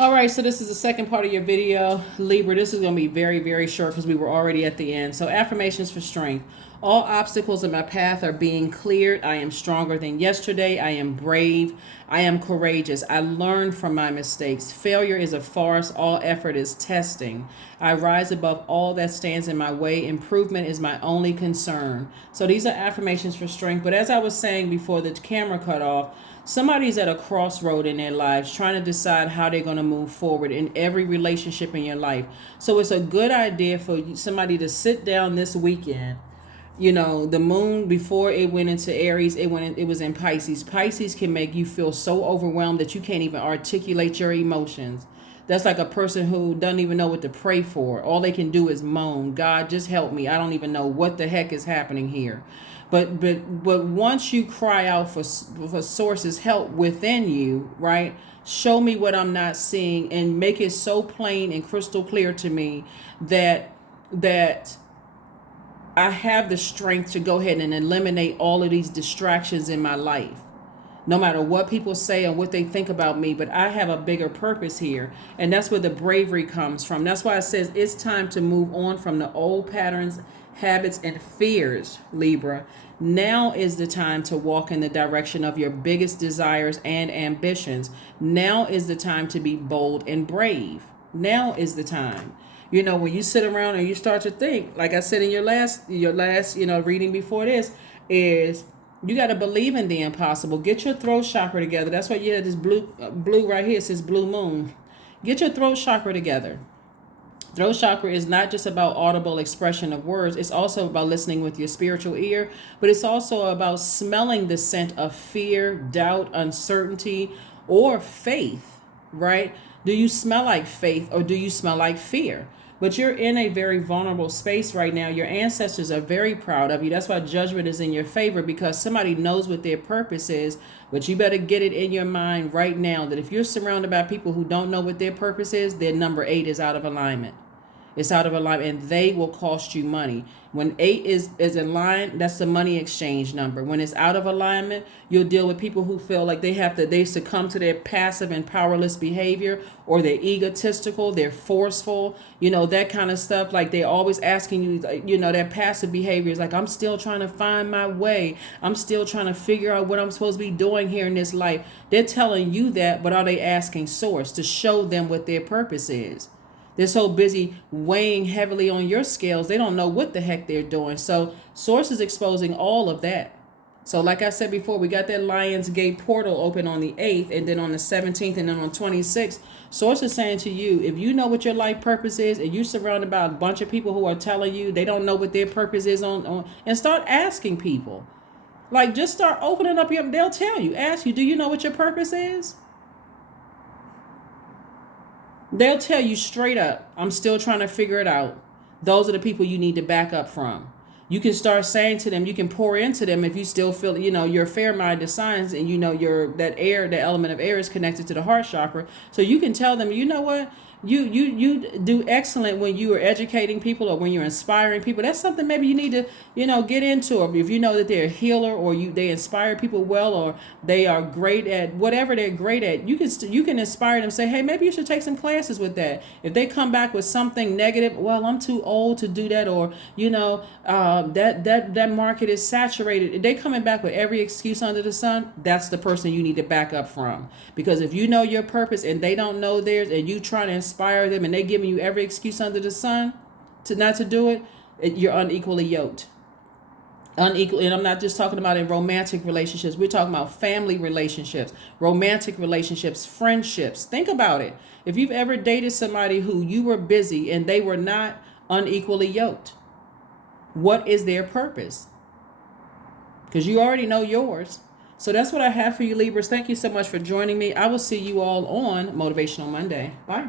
All right, so this is the second part of your video, Libra. This is going to be very, very short because we were already at the end. So affirmations for strength. All obstacles in my path are being cleared. I am stronger than yesterday. I am brave. I am courageous. I learned from my mistakes. Failure is a farce. All effort is testing. I rise above all that stands in my way. Improvement is my only concern. So these are affirmations for strength. But as I was saying before the camera cut off, somebody's at a crossroad in their lives trying to decide how they're going to move forward in every relationship in your life. So it's a good idea for somebody to sit down this weekend. You know, the moon, before it went into Aries, it was in Pisces. Pisces can make you feel so overwhelmed that you can't even articulate your emotions. That's like a person who doesn't even know what to pray for. All they can do is moan, God, just help me. I don't even know what the heck is happening here. But once you cry out for source's help within you, right? Show me what I'm not seeing and make it so plain and crystal clear to me that I have the strength to go ahead and eliminate all of these distractions in my life. No matter what people say and what they think about me, but I have a bigger purpose here. And that's where the bravery comes from. That's why it says it's time to move on from the old patterns, habits, and fears, Libra. Now is the time to walk in the direction of your biggest desires and ambitions. Now is the time to be bold and brave. Now is the time. You know, when you sit around and you start to think, like I said in your last, reading before this, is you got to believe in the impossible. Get your throat chakra together. That's why you have this blue right here. It says blue moon. Get your throat chakra together. Throat chakra is not just about audible expression of words. It's also about listening with your spiritual ear, but it's also about smelling the scent of fear, doubt, uncertainty, or faith, right? Do you smell like faith or do you smell like fear? But you're in a very vulnerable space right now. Your ancestors are very proud of you. That's why judgment is in your favor, because somebody knows what their purpose is. But you better get it in your mind right now that if you're surrounded by people who don't know what their purpose is, their number 8 is out of alignment. It's out of alignment, and they will cost you money. When 8 is in line, that's the money exchange number. When it's out of alignment, you'll deal with people who feel like they succumb to their passive and powerless behavior, or they're egotistical, they're forceful, that kind of stuff. Like they're always asking you, that passive behavior is like, I'm still trying to find my way. I'm still trying to figure out what I'm supposed to be doing here in this life. They're telling you that, but are they asking source to show them what their purpose is? They're so busy weighing heavily on your scales, they don't know what the heck they're doing. So source is exposing all of that. So like I said before, we got that Lion's Gate portal open on the 8th, and then on the 17th, and then on 26th. Source is saying to you, if you know what your life purpose is, and you're surrounded by a bunch of people who are telling you they don't know what their purpose is on and start asking people. Like, just start opening up they'll tell you, ask you, do you know what your purpose is? They'll tell you straight up, I'm still trying to figure it out. Those are the people you need to back up from. You can start saying to them, you can pour into them if you still feel, you're fair-minded signs, and that element of air is connected to the heart chakra. So you can tell them, you know what? You do excellent when you are educating people or when you're inspiring people. That's something maybe you need to, get into. Or if you know that they're a healer, or they inspire people well, or they are great at whatever they're great at, you can inspire them. Say, hey, maybe you should take some classes with that. If they come back with something negative, well, I'm too old to do that, or that market is saturated. If they coming back with every excuse under the sun, that's the person you need to back up from. Because if you know your purpose and they don't know theirs, and you trying to inspire them and they giving you every excuse under the sun to not to do it, you're unequally yoked. Unequal, and I'm not just talking about in romantic relationships. We're talking about family relationships, romantic relationships, friendships. Think about it. If you've ever dated somebody who you were busy and they were not unequally yoked, what is their purpose? Because you already know yours. So that's what I have for you, Libras. Thank you so much for joining me. I will see you all on Motivational Monday. Bye.